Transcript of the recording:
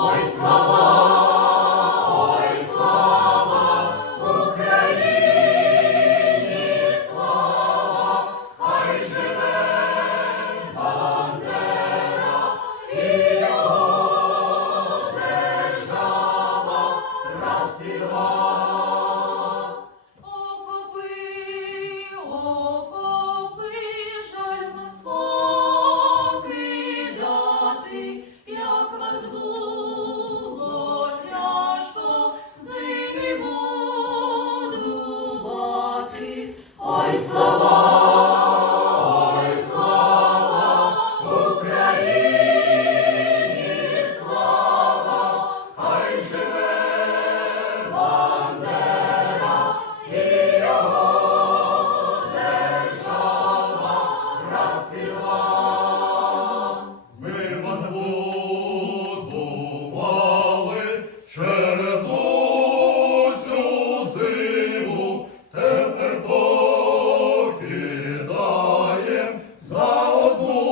Ой, слава, ой, слава Україні, слава, хай живе бандера і його держава раз і два. Окопи, окопи, жаль вас як вас буде. প্রভু